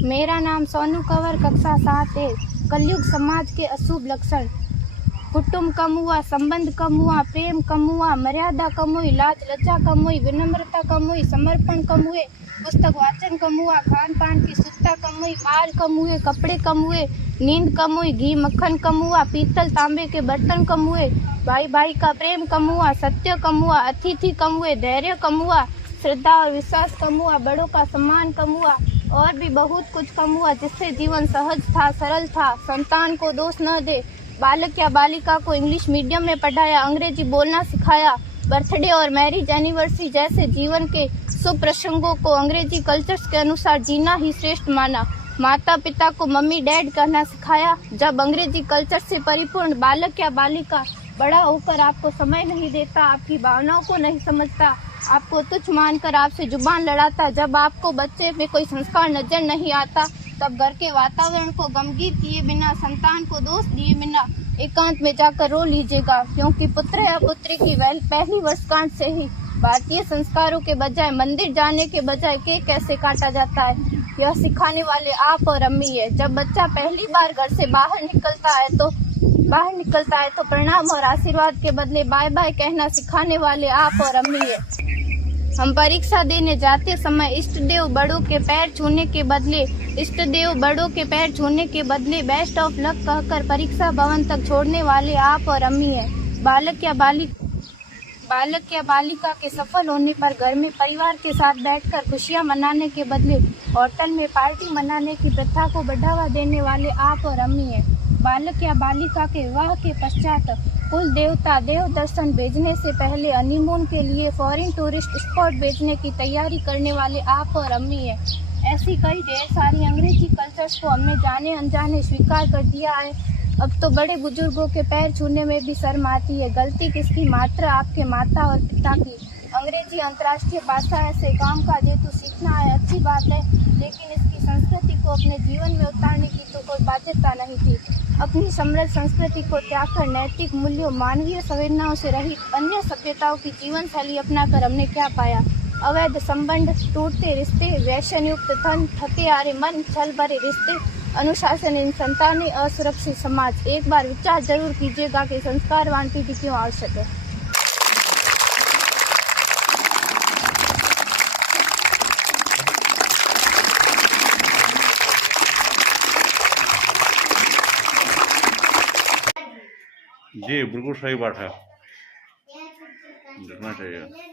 मेरा नाम सोनू कंवर, कक्षा 7 है। कलयुग समाज के अशुभ लक्षण। कुटुंब कम हुआ, संबंध कम हुआ, प्रेम कम हुआ, मर्यादा कम हुई, लाज लज्जा कम हुई, विनम्रता कम हुई, समर्पण कम हुए, पुस्तक वाचन कम हुआ, खान पान की शुद्धता कम हुई, बाल कम हुए, कपड़े कम हुए, नींद कम हुई, घी मक्खन कम हुआ, पीतल तांबे के बर्तन कम हुए, भाई भाई का प्रेम कम हुआ, सत्य कम हुआ, अतिथि कम हुए, धैर्य कम हुआ, श्रद्धा और विश्वास कम हुआ, बड़ों का सम्मान कम हुआ और भी बहुत कुछ कम हुआ, जिससे जीवन सहज था, सरल था। संतान को दोष न दे। बालक या बालिका को इंग्लिश मीडियम में पढ़ाया, अंग्रेजी बोलना सिखाया, बर्थडे और मैरिज एनिवर्सरी जैसे जीवन के शुभ प्रसंगों को अंग्रेजी कल्चर्स के अनुसार जीना ही श्रेष्ठ माना। माता पिता को मम्मी डैड कहना सिखाया। जब अंग्रेजी कल्चर से परिपूर्ण बालक या बालिका बड़ा होकर आपको समय नहीं देता, आपकी भावनाओं को नहीं समझता, आपको तुच्छ मानकर आपसे जुबान लड़ाता, जब आपको बच्चे में कोई संस्कार नजर नहीं आता, तब घर के वातावरण को गमगीन किए बिना, संतान को दोष दिए बिना एकांत में जाकर रो लीजिएगा, क्योंकि पुत्र या पुत्री की पहली वर्षगांठ से ही भारतीय संस्कारों के बजाय, मंदिर जाने के बजाय केक कैसे काटा जाता है, यह सिखाने वाले आप और अम्मी है। जब बच्चा पहली बार घर से बाहर निकलता है तो प्रणाम और आशीर्वाद के बदले बाय बाय कहना सिखाने वाले आप और अम्मी है। हम परीक्षा देने जाते समय इष्ट देव बड़ों के पैर छूने के बदले बेस्ट ऑफ लक कहकर परीक्षा भवन तक छोड़ने वाले आप और अम्मी है। बालक या बालिका के सफल होने पर घर में परिवार के साथ बैठकर खुशियां मनाने के बदले होटल में पार्टी मनाने की प्रथा को बढ़ावा देने वाले आप और अम्मी है। बालक या बालिका के विवाह के पश्चात कुल देवता देव दर्शन भेजने से पहले हनीमून के लिए फॉरेन टूरिस्ट स्पॉट भेजने की तैयारी करने वाले आप और अम्मी है। ऐसी कई ढेर सारी अंग्रेजी कल्चर्स को हमने जाने अनजाने स्वीकार कर दिया है। अब तो बड़े बुजुर्गों के पैर छूने में भी शर्म आती है। गलती किसकी? मात्र आपके माता और पिता की। अंग्रेजी अंतर्राष्ट्रीय भाषा है, से काम का जेतु सीखना है, अच्छी बात है, लेकिन इसकी संस्कृति को अपने जीवन में उतारने की तो कोई बाध्यता नहीं थी। अपनी समृद्ध संस्कृति को त्याग कर नैतिक मूल्यों, मानवीय संवेदनाओं से रहित अन्य सभ्यताओं की जीवन शैली अपनाकर हमने क्या पाया? अवैध संबंध, टूटते रिश्ते, व्यसन युक्त धन, थके हारे मन, छल भरे रिश्ते, अनुशासनहीन संतानें, असुरक्षित समाज। एक बार विचार जरूर कीजिएगा कि संस्कारवान पीढ़ी क्यों आवश्यक है। जी बिल्कुल सही बात है, देखना चाहिए।